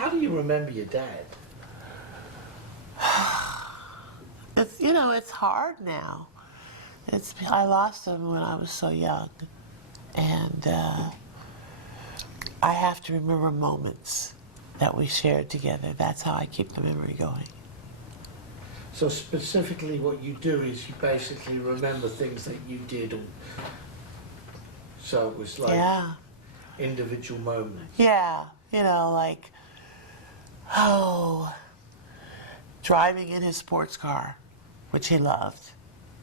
How do you remember your dad? It's, you know, it's hard now. I lost him when I was so young, and I have to remember moments that we shared together. That's how I keep the memory going. So specifically what you do is you basically remember things that you did. So it was like Yeah. individual moments. Yeah, you know, like, oh, driving in his sports car, which he loved,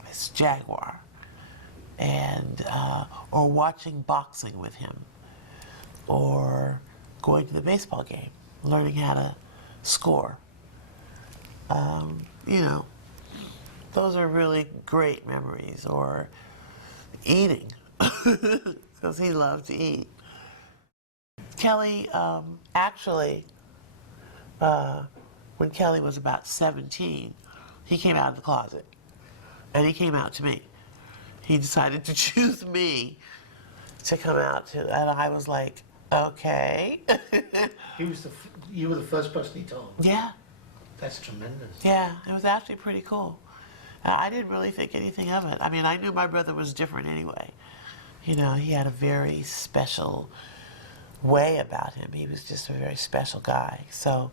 his Jaguar, and or watching boxing with him, or going to the baseball game, learning how to score. You know, those are really great memories. Or eating, because he loved to eat. Kelly, actually, when Kelly was about 17, he came out of the closet, and he came out to me. He decided to choose me to come out to, and I was like, okay. You were the first person he told. Yeah. That's tremendous. Yeah, it was actually pretty cool. I didn't really think anything of it. I mean, I knew my brother was different anyway. You know, he had a very special way about him. He was just a very special guy. So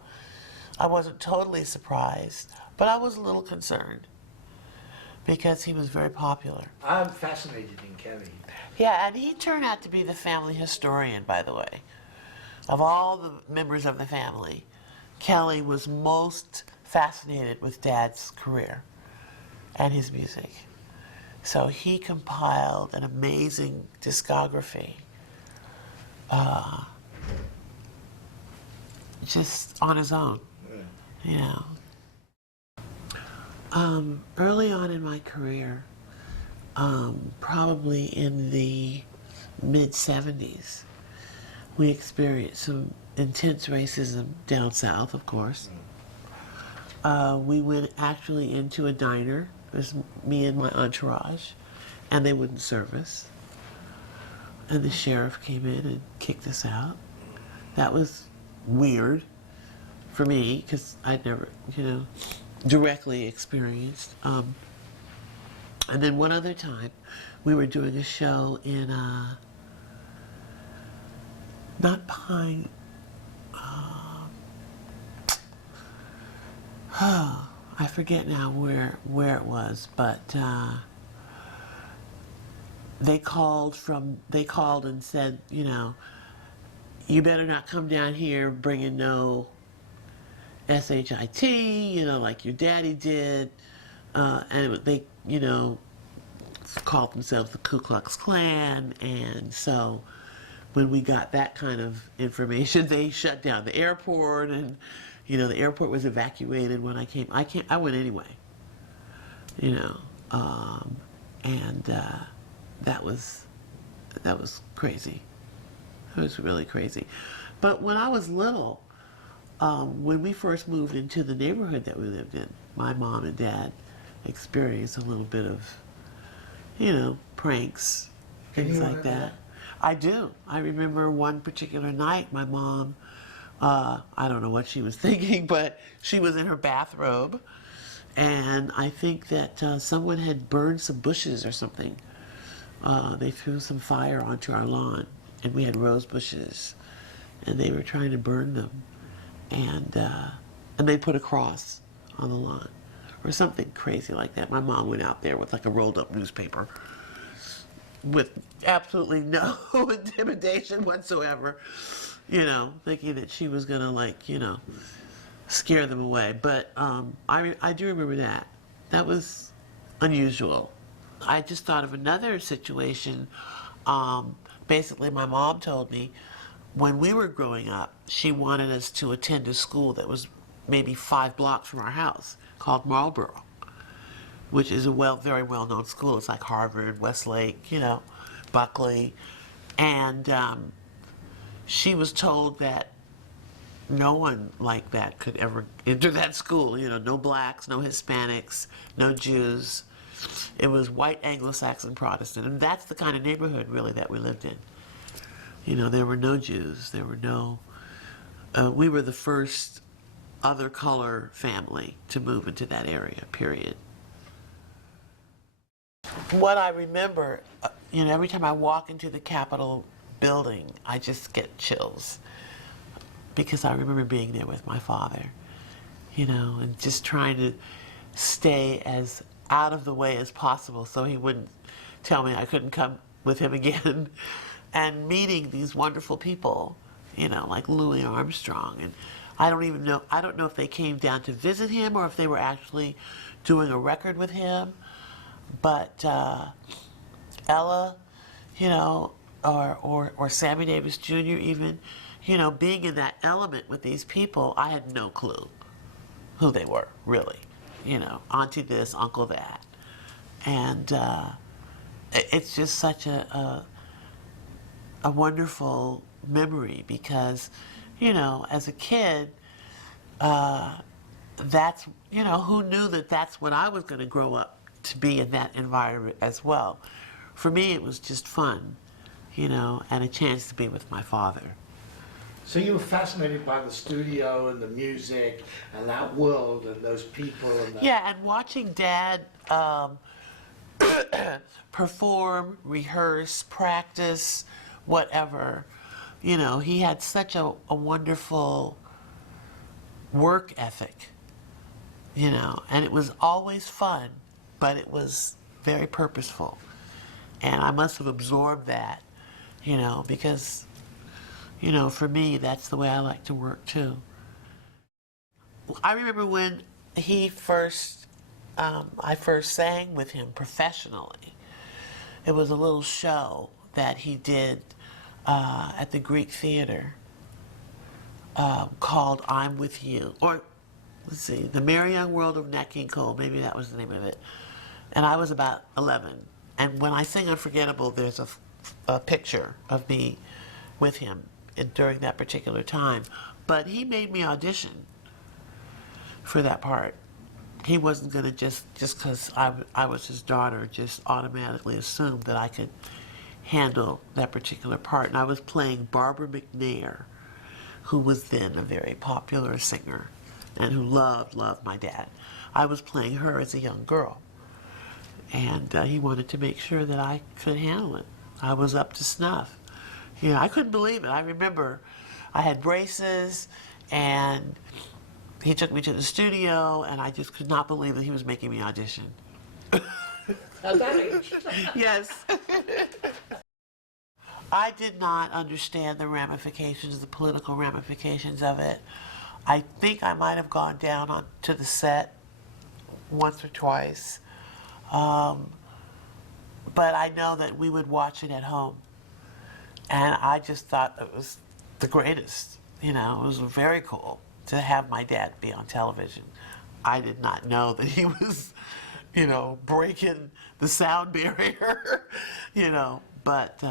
I wasn't totally surprised, but I was a little concerned because he was very popular. I'm fascinated in Kelly. Yeah, and he turned out to be the family historian, by the way. Of all the members of the family, Kelly was most fascinated with Dad's career and his music. So he compiled an amazing discography just on his own, you know. Early on in my career, probably in the mid-70s, we experienced some intense racism down south, of course. We went actually into a diner. It was me and my entourage, and they wouldn't serve us. And the sheriff came in and kicked us out. That was weird for me, because I'd never, you know, directly experienced. And then one other time, we were doing a show in, not Pine, I forget now where it was, but they called and said, you know, you better not come down here bringing no SHIT, you know, like your daddy did, and they, you know, called themselves the Ku Klux Klan, and so when we got that kind of information, they shut down the airport, and you know, the airport was evacuated when I came. I went anyway, you know, and that was crazy. It was really crazy. But when I was little, when we first moved into the neighborhood that we lived in, my mom and dad experienced a little bit of, you know, pranks, things like that. I do. I remember one particular night, my mom, I don't know what she was thinking, but she was in her bathrobe, and I think that someone had burned some bushes or something. They threw some fire onto our lawn, and we had rose bushes, and they were trying to burn them, and they put a cross on the lawn, or something crazy like that. My mom went out there with like a rolled up newspaper, with absolutely no intimidation whatsoever, you know, thinking that she was gonna, like, you know, scare them away. But I do remember that. That was unusual. I just thought of another situation. Basically, my mom told me when we were growing up, she wanted us to attend a school that was maybe 5 blocks from our house, called Marlboro, which is a very well-known school. It's like Harvard, Westlake, you know, Buckley. And she was told that no one like that could ever enter that school. You know, no blacks, no Hispanics, no Jews. It was white Anglo-Saxon Protestant. And that's the kind of neighborhood, really, that we lived in. You know, there were no Jews. There were no we were the first other color family to move into that area, period. What I remember, every time I walk into the Capitol building, I just get chills because I remember being there with my father, and just trying to stay as out of the way as possible so he wouldn't tell me I couldn't come with him again, and meeting these wonderful people, like Louis Armstrong. And I don't know if they came down to visit him or if they were actually doing a record with him. But Ella, or Sammy Davis Jr. even, being in that element with these people, I had no clue who they were, really. Auntie this, uncle that. And it's just such a wonderful memory because, as a kid, that's, who knew that that's when I was going to grow up to be in that environment as well. For me, it was just fun, and a chance to be with my father. So you were fascinated by the studio and the music and that world and those people and that. Yeah, and watching Dad perform, rehearse, practice, whatever, he had such a wonderful work ethic, and it was always fun, but it was very purposeful. And I must have absorbed that, because, for me, that's the way I like to work too. I remember when I first sang with him professionally. It was a little show that he did at the Greek Theater called I'm With You. Or, let's see, The Merry Young World of Nat King Cole, maybe that was the name of it. And I was about 11. And when I sing Unforgettable, there's a picture of me with him during that particular time. But he made me audition for that part. He wasn't going to just because I was his daughter, just automatically assume that I could handle that particular part. And I was playing Barbara McNair, who was then a very popular singer and who loved my dad. I was playing her as a young girl. And he wanted to make sure that I could handle it. I was up to snuff. I couldn't believe it. I remember I had braces, and he took me to the studio, and I just could not believe that he was making me audition. At that age? Yes. I did not understand the ramifications, the political ramifications of it. I think I might have gone down to the set once or twice. But I know that we would watch it at home. And I just thought it was the greatest. It was very cool to have my dad be on television. I did not know that he was, breaking the sound barrier, but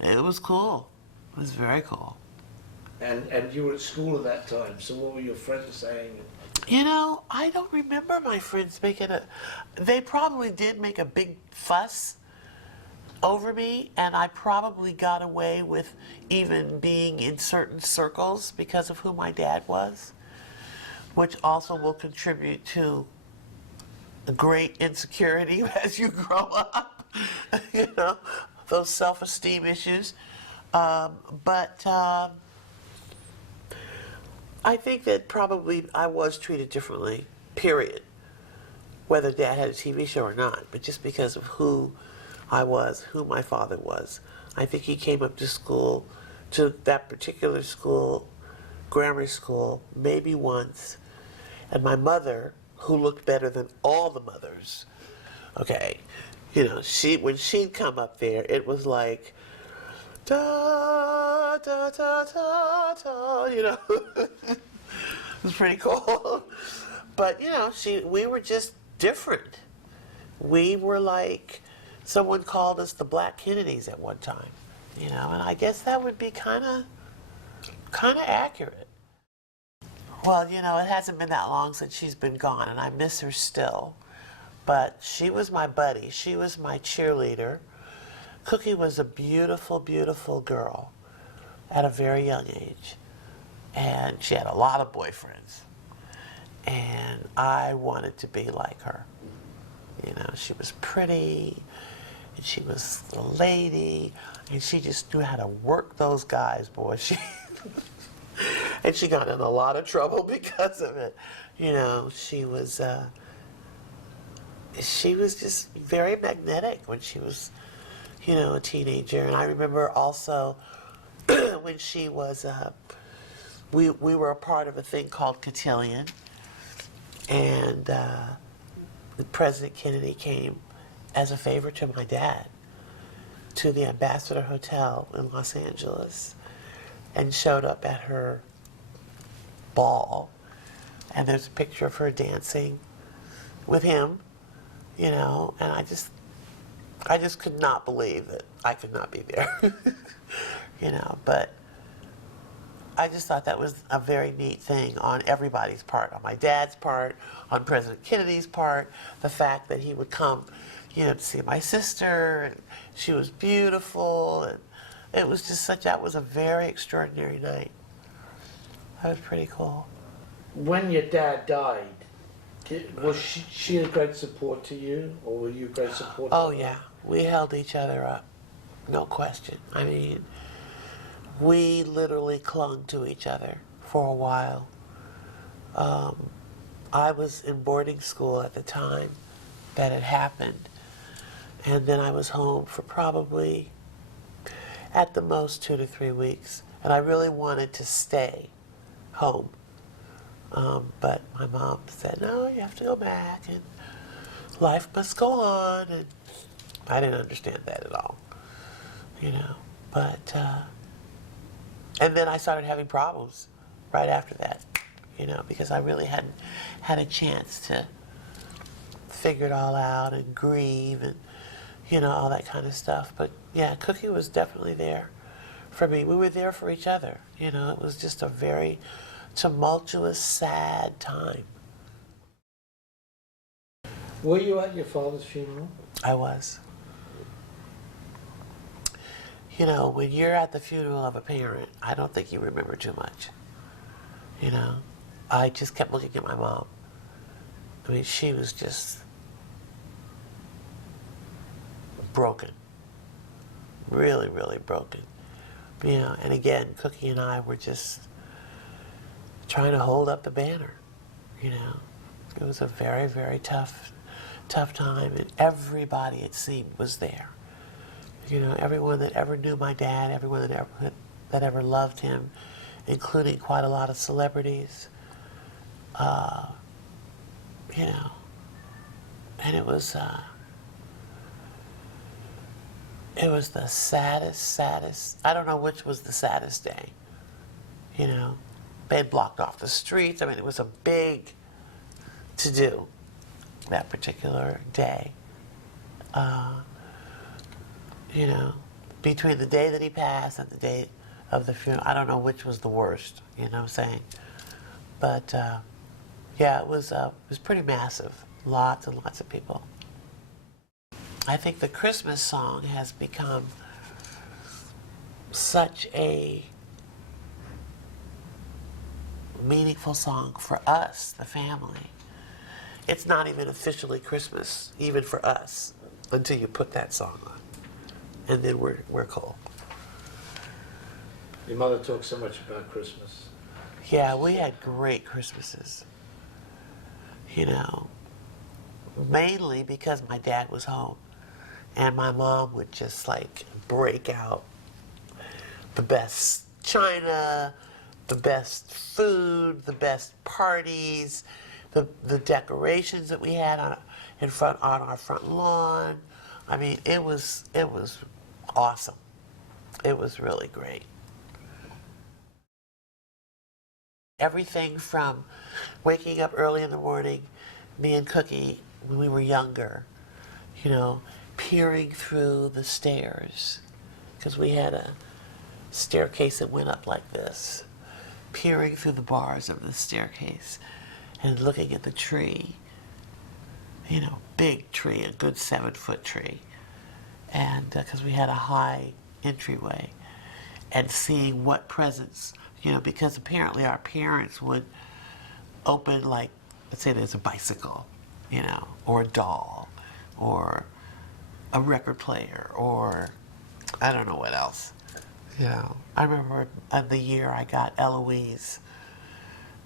it was cool. It was very cool. And you were at school at that time, so what were your friends saying? I don't remember my friends making they probably did make a big fuss over me, and I probably got away with even being in certain circles because of who my dad was, which also will contribute to a great insecurity as you grow up, those self-esteem issues. But I think that probably I was treated differently, period, whether Dad had a TV show or not, but just because of who I was, who my father was. I think he came up to school, to that particular school, grammar school, maybe once, and my mother, who looked better than all the mothers, okay, when she'd come up there, it was like, da, da, da, da, da, It was pretty cool. But, we were just different. We were like, someone called us the Black Kennedys at one time, and I guess that would be kind of accurate. Well, it hasn't been that long since she's been gone, and I miss her still. But she was my buddy. She was my cheerleader. Cookie was a beautiful, beautiful girl at a very young age. and she had a lot of boyfriends. And I wanted to be like her. You know, she was pretty, and she was a lady, and she just knew how to work those guys, boy. And she got in a lot of trouble because of it. You know, she was just very magnetic when she was, you know, a teenager. And I remember also when she was, we were a part of a thing called Cotillion, and President Kennedy came as a favor to my dad to the Ambassador Hotel in Los Angeles and showed up at her ball. And there's a picture of her dancing with him, you know, and I just could not believe that I could not be there, you know, but I just thought that was a very neat thing on everybody's part, on my dad's part, on President Kennedy's part, the fact that he would come, you know, to see my sister, and she was beautiful, and it was just that was a very extraordinary night. That was pretty cool. When your dad died, was she a great support to you, or were you a great support to her? Oh yeah, we held each other up, no question. I mean, we literally clung to each other for a while. I was in boarding school at the time that it happened, and then I was home for probably, at the most, 2 to 3 weeks, and I really wanted to stay home. But my mom said, no, you have to go back, and life must go on, and I didn't understand that at all, you know, but, and then I started having problems right after that, you know, because I really hadn't had a chance to figure it all out and grieve and, you know, all that kind of stuff. But yeah, Cookie was definitely there for me. We were there for each other, you know. It was just a very tumultuous, sad time. Were you at your father's funeral? I was. You know, when you're at the funeral of a parent, I don't think you remember too much. You know, I just kept looking at my mom. I mean, she was just broken. Really, really broken. You know, and again, Cookie and I were just trying to hold up the banner, you know. It was a very, very tough time, and everybody, it seemed, was there. You know, everyone that ever knew my dad, everyone that ever loved him, including quite a lot of celebrities, you know, and it was the saddest, I don't know which was the saddest day, you know. They blocked off the streets. I mean, it was a big to-do that particular day. You know, between the day that he passed and the day of the funeral, I don't know which was the worst, you know what I'm saying? But, yeah, it was pretty massive. Lots and lots of people. I think the Christmas song has become such a meaningful song for us, the family. It's not even officially Christmas, even for us, until you put that song on. And then we're cool. Your mother talks so much about Christmas. Yeah, we had great Christmases. You know, mainly because my dad was home. And my mom would just like break out the best china, the best food, the best parties, the decorations that we had on our front lawn. I mean, it was awesome. It was really great. Everything from waking up early in the morning, me and Cookie, when we were younger, you know, peering through the stairs, because we had a staircase that went up like this, peering through the bars of the staircase and looking at the tree, you know, big tree, a good 7-foot tree, and because we had a high entryway. and seeing what presents, because apparently our parents would open, like, let's say there's a bicycle, or a doll, or a record player, or I don't know what else. I remember the year I got Eloise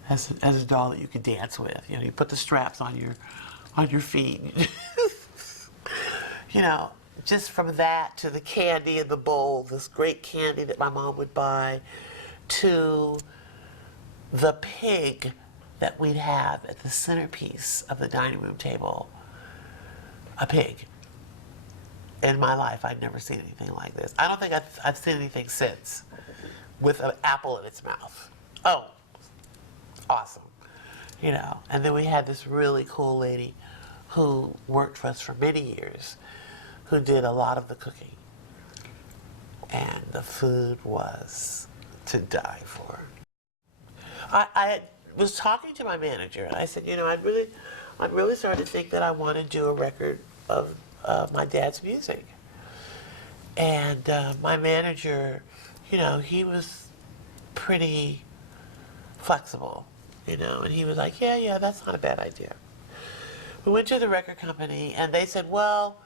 as a doll that you could dance with. You put the straps on your feet. Just from that to the candy in the bowl, this great candy that my mom would buy, to the pig that we'd have at the centerpiece of the dining room table. A pig. In my life, I'd never seen anything like this. I don't think I've seen anything since with an apple in its mouth. Oh, awesome. And then we had this really cool lady who worked for us for many years, who did a lot of the cooking. And the food was to die for. I was talking to my manager, and I said, I'm really starting to think that I want to do a record of my dad's music. And my manager, he was pretty flexible, and he was like, yeah, that's not a bad idea. We went to the record company, and they said, well,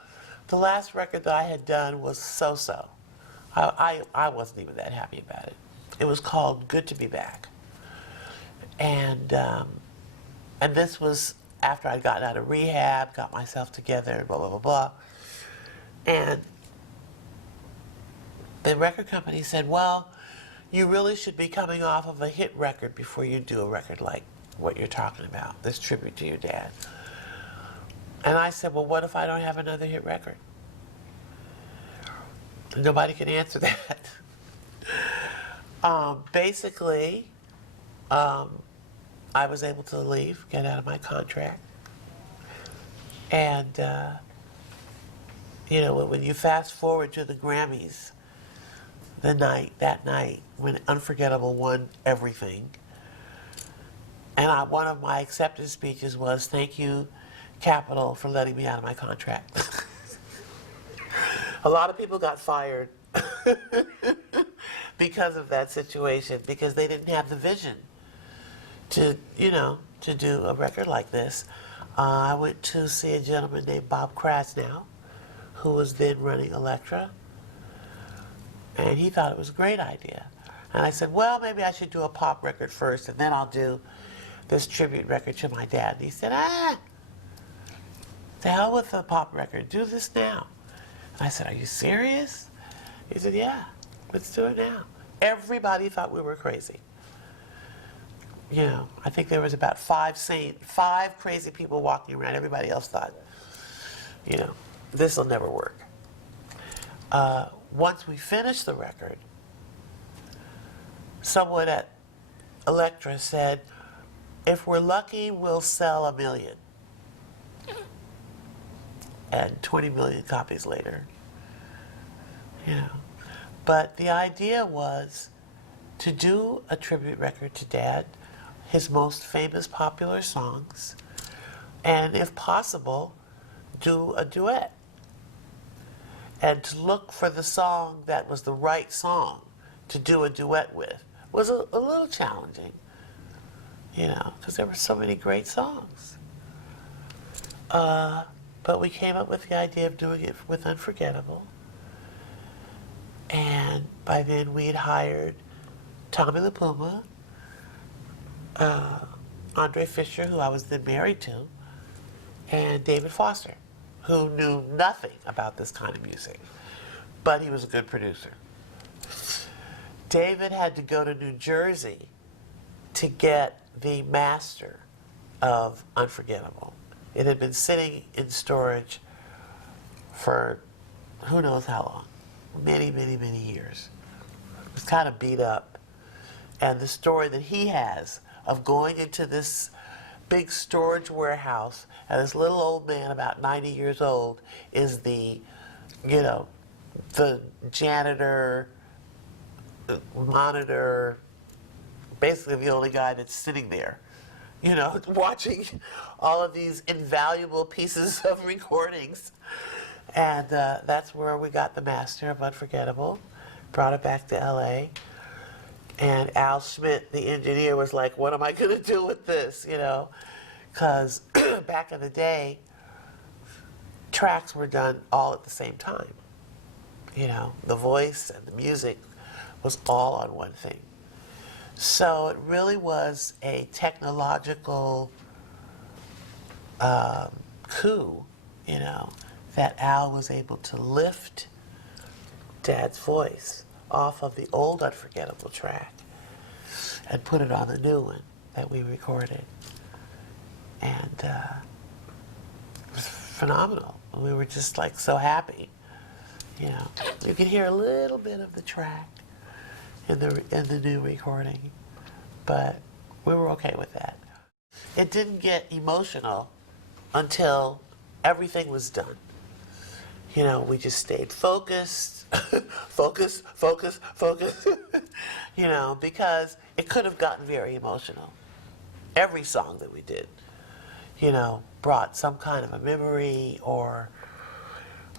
the last record that I had done was so-so. I wasn't even that happy about it. It was called Good to Be Back. And this was after I'd gotten out of rehab, got myself together, blah, blah, blah, blah. And the record company said, well, you really should be coming off of a hit record before you do a record like what you're talking about, this tribute to your dad. And I said, well, what if I don't have another hit record? Nobody can answer that. Basically, I was able to leave, get out of my contract. And, when you fast forward to the Grammys, that night, when Unforgettable won everything, and one of my acceptance speeches was, thank you, Capitol, for letting me out of my contract. A lot of people got fired because of that situation, because they didn't have the vision to do a record like this. I went to see a gentleman named Bob Krasnow, who was then running Elektra, and he thought it was a great idea. And I said, well, maybe I should do a pop record first, and then I'll do this tribute record to my dad. And he said, to hell with the pop record, do this now. And I said, are you serious? He said, yeah, let's do it now. Everybody thought we were crazy. I think there was about five crazy people walking around. Everybody else thought, this will never work. Once we finished the record, someone at Elektra said, if we're lucky, we'll sell 1 million. And 20 million copies later. But the idea was to do a tribute record to Dad, his most famous popular songs, and if possible, do a duet. And to look for the song that was the right song to do a duet with was a little challenging, because there were so many great songs. But we came up with the idea of doing it with Unforgettable. And by then we had hired Tommy LaPuma, Andre Fisher, who I was then married to, and David Foster, who knew nothing about this kind of music, but he was a good producer. David had to go to New Jersey to get the master of Unforgettable. It had been sitting in storage for who knows how long, many, many, many years. It was kind of beat up. And the story that he has of going into this big storage warehouse, and this little old man, about 90 years old, is the janitor, monitor, basically the only guy that's sitting there, watching all of these invaluable pieces of recordings. And that's where we got the master of Unforgettable. brought it back to LA. And Al Schmidt, the engineer, was like, what am I going to do with this, you know? Because back in the day, tracks were done all at the same time. You know, the voice and the music was all on one thing. So it really was a technological coup, you know, that Al was able to lift Dad's voice off of the old Unforgettable track and put it on the new one that we recorded. And it was phenomenal. We were just like so happy. You know, you could hear a little bit of the track in the new recording, but we were okay with that. It didn't get emotional until everything was done. You know, we just stayed focused, focus, you know, because it could have gotten very emotional. Every song that we did, you know, brought some kind of a memory or,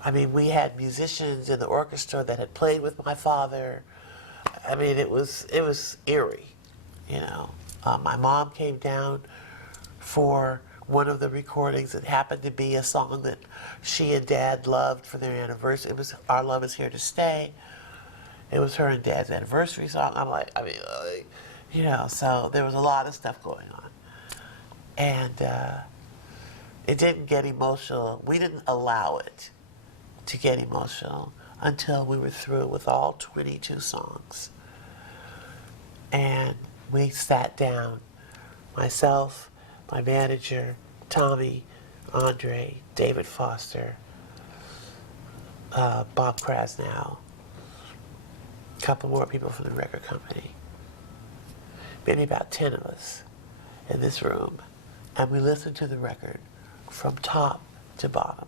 I mean, we had musicians in the orchestra that had played with my father. I mean, it was eerie, you know. My mom came down for one of the recordings. It happened to be a song that she and Dad loved for their anniversary. It was Our Love Is Here to Stay. It was her and Dad's anniversary song. I'm like, I mean, you know, so there was a lot of stuff going on. And it didn't get emotional. We didn't allow it to get emotional until we were through with all 22 songs. And we sat down, myself, my manager, Tommy, Andre, David Foster, Bob Krasnow, a couple more people from the record company, maybe about 10 of us in this room, and we listened to the record from top to bottom.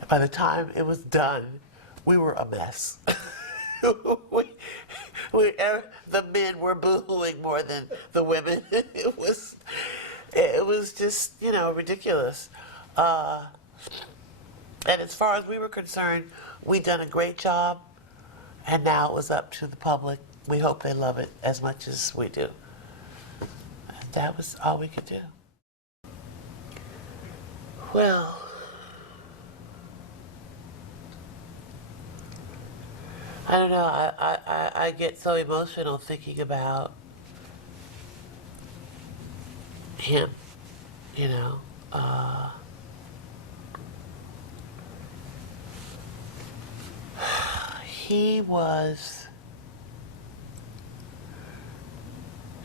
And by the time it was done, we were a mess. The men were boohooing more than the women. It was just, you know, ridiculous. And as far as we were concerned, we'd done a great job, and now it was up to the public. We hope they love it as much as we do. And that was all we could do. Well, I don't know, I get so emotional thinking about him, you know. He was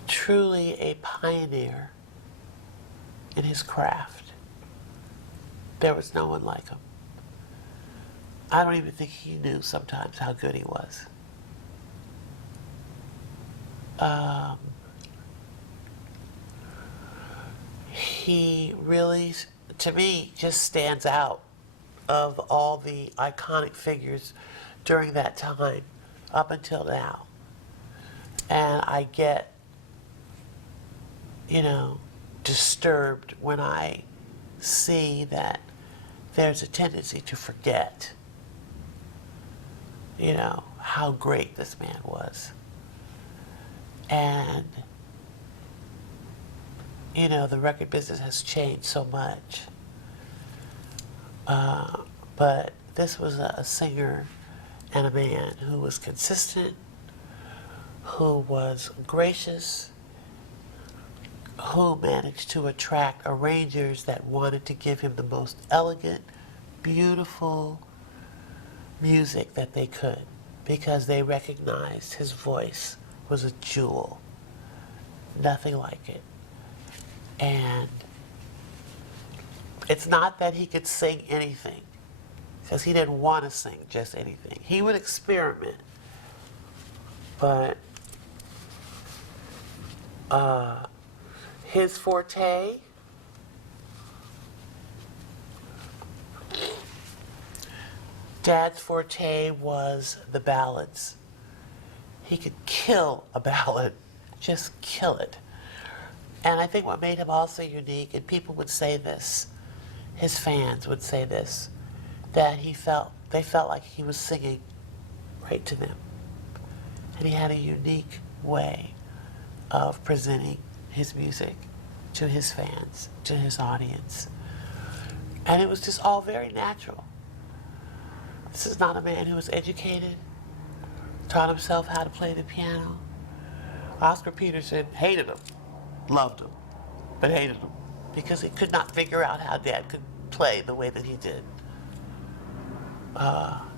truly a pioneer in his craft. There was no one like him. I don't even think he knew sometimes how good he was. He really, to me, just stands out of all the iconic figures during that time up until now. And I get, you know, disturbed when I see that there's a tendency to forget, you know, how great this man was. And, you know, the record business has changed so much. But this was a singer and a man who was consistent, who was gracious, who managed to attract arrangers that wanted to give him the most elegant, beautiful music that they could, because they recognized his voice was a jewel, nothing like it. And it's not that he could sing anything, because he didn't want to sing just anything. He would experiment, but his forte, Dad's forte was the ballads. He could kill a ballad, just kill it. And I think what made him also unique, and people would say this, his fans would say this, that they felt like he was singing right to them. And he had a unique way of presenting his music to his fans, to his audience. And it was just all very natural. This is not a man who was educated, taught himself how to play the piano. Oscar Peterson hated him, loved him, but hated him because he could not figure out how Dad could play the way that he did.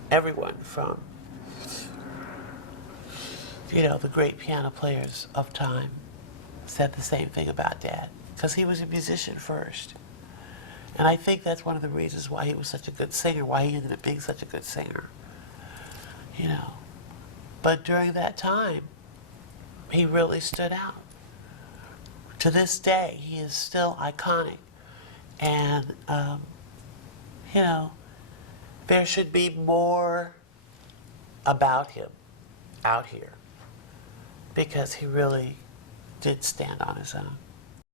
Everyone from, the great piano players of time said the same thing about Dad, because he was a musician first. And I think that's one of the reasons why he was such a good singer, why he ended up being such a good singer. But during that time, he really stood out. To this day, he is still iconic. And, there should be more about him out here, because he really did stand on his own.